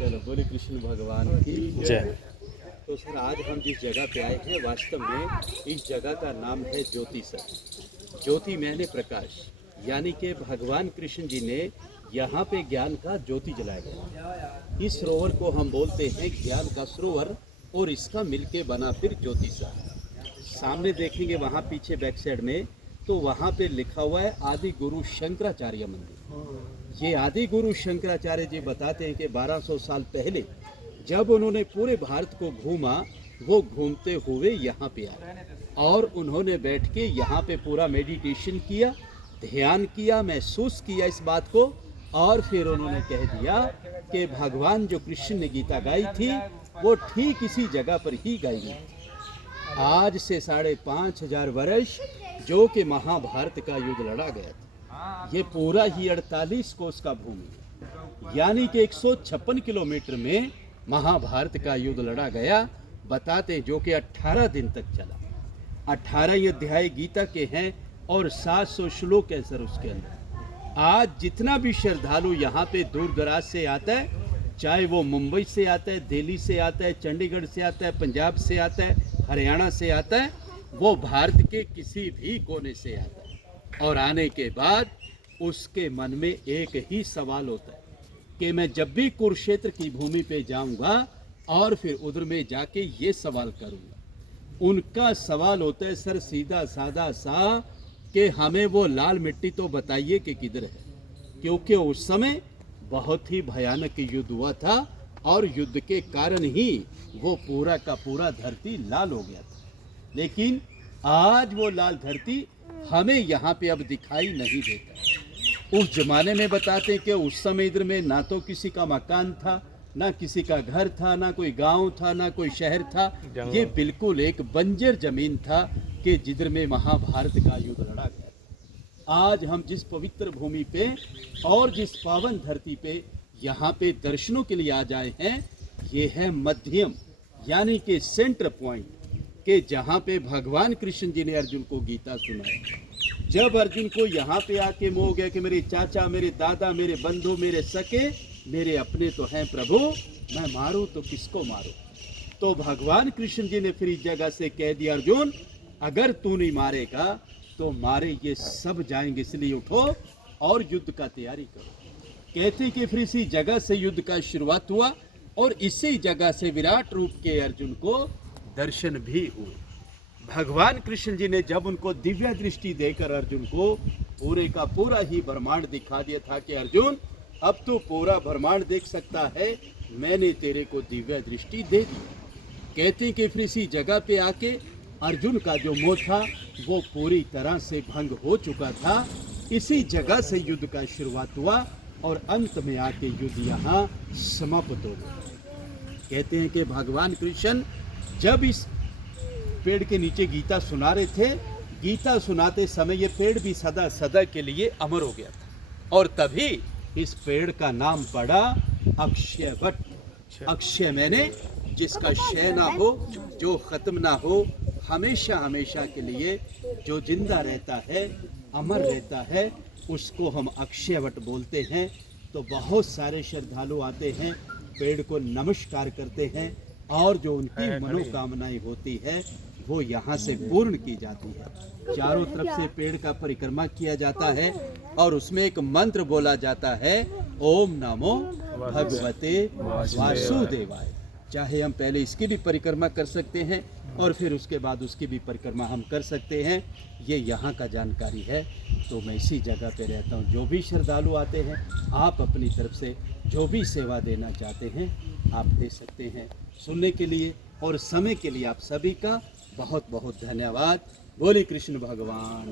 चलो बोले कृष्ण भगवान की जय। तो सर आज हम जिस जगह पे आए हैं वास्तव में इस जगह का नाम है ज्योति सर। ज्योति मैंने प्रकाश, यानी कि भगवान कृष्ण जी ने यहाँ पे ज्ञान का ज्योति जलाया गया। इस सरोवर को हम बोलते हैं ज्ञान का सरोवर और इसका मिलके बना फिर ज्योति सर। सामने देखेंगे वहाँ पीछे बैक साइड में तो वहाँ पे लिखा हुआ है आदि गुरु शंकराचार्य मंदिर। ये आदि गुरु शंकराचार्य जी बताते हैं कि 1200 साल पहले जब उन्होंने पूरे भारत को घूमा, वो घूमते हुए यहाँ पे आए और उन्होंने बैठ के यहाँ पे पूरा मेडिटेशन किया, ध्यान किया, महसूस किया इस बात को और फिर उन्होंने कह दिया कि भगवान जो कृष्ण ने गीता गाई थी वो ठीक इसी जगह पर ही गाई गई। आज से 5,500 वर्ष जो कि महाभारत का युद्ध लड़ा गया था, ये पूरा ही 48 कोस का भूमि यानी कि 156 किलोमीटर में महाभारत का युद्ध लड़ा गया। बताते जो कि 18 दिन तक चला। 18 अध्याय गीता के हैं और 700 श्लोक है सर उसके अंदर। आज जितना भी श्रद्धालु यहाँ पे दूर दराज से आता है, चाहे वो मुंबई से आता है, दिल्ली से आता है, चंडीगढ़ से आता है, पंजाब से आता है, हरियाणा से आता है, वो भारत के किसी भी कोने से आता है और आने के बाद उसके मन में एक ही सवाल होता है कि मैं जब भी कुरुक्षेत्र की भूमि पे जाऊंगा और फिर उधर में जाके ये सवाल करूंगा। उनका सवाल होता है सर सीधा साधा सा कि हमें वो लाल मिट्टी तो बताइए कि किधर है, क्योंकि उस समय बहुत ही भयानक युद्ध हुआ था और युद्ध के कारण ही वो पूरा का पूरा धरती लाल हो गया था। लेकिन आज वो लाल धरती हमें यहाँ पे अब दिखाई नहीं देता। उस जमाने में बताते कि उस समय इधर में ना तो किसी का मकान था, ना किसी का घर था, ना कोई गांव था, ना कोई शहर था। ये बिल्कुल एक बंजर जमीन था कि जिधर में महाभारत का युद्ध लड़ा गया। आज हम जिस पवित्र भूमि पे और जिस पावन धरती पे यहाँ पे दर्शनों के लिए आ जाए हैं, ये है मध्यम यानी कि सेंटर पॉइंट के जहाँ पे भगवान कृष्ण जी ने अर्जुन को गीता सुनाई। जब अर्जुन को यहाँ पे आके मोह गया कि मेरे चाचा, मेरे दादा, मेरे बंधु, मेरे सके, मेरे अपने तो हैं प्रभु, मैं मारूं तो किसको मारूं। तो भगवान कृष्ण जी ने फिर इस जगह से कह दिया अर्जुन अगर तू नहीं मारेगा तो मारे ये सब जाएंगे, इसलिए उठो और युद्ध का तैयारी करो। कहते कि फिर इसी जगह से युद्ध का शुरुआत हुआ और इसी जगह से विराट रूप के अर्जुन को दर्शन भी हुए। भगवान कृष्ण जी ने जब उनको दिव्य दृष्टि देकर अर्जुन को पूरे का पूरा ही ब्रह्मांड दिखा दिया था कि अर्जुन अब तो पूरा ब्रह्मांड देख सकता है, मैंने तेरे को दिव्य दृष्टि दे दी। कहते कि फिर इसी जगह पे आके अर्जुन का जो मोह था वो पूरी तरह से भंग हो चुका था। इसी जगह से युद्ध का शुरुआत हुआ और अंत में आके युद्ध यहाँ समाप्त हो गया। कहते हैं कि भगवान कृष्ण जब इस पेड़ के नीचे गीता सुना रहे थे, गीता सुनाते समय ये पेड़ भी सदा सदा के लिए अमर हो गया था और तभी इस पेड़ का नाम पड़ा अक्षय वट। अक्षय मैंने जिसका क्षय ना हो, जो खत्म ना हो, हमेशा हमेशा के लिए जो जिंदा रहता है, अमर रहता है, उसको हम अक्षय वट बोलते हैं। तो बहुत सारे श्रद्धालु आते हैं, पेड़ को नमस्कार करते हैं और जो उनकी मनोकामनाएं होती है वो यहाँ से पूर्ण की जाती है। चारों तरफ से पेड़ का परिक्रमा किया जाता है और उसमें एक मंत्र बोला जाता है, ओम नमो भगवते वासुदेवाय। चाहे हम पहले इसकी भी परिक्रमा कर सकते हैं और फिर उसके बाद उसकी भी परिक्रमा हम कर सकते हैं। ये यहाँ का जानकारी है। तो मैं इसी जगह पे रहता हूँ। जो भी श्रद्धालु आते हैं, आप अपनी तरफ से जो भी सेवा देना चाहते हैं आप दे सकते हैं। सुनने के लिए और समय के लिए आप सभी का बहुत बहुत धन्यवाद। बोले कृष्ण भगवान।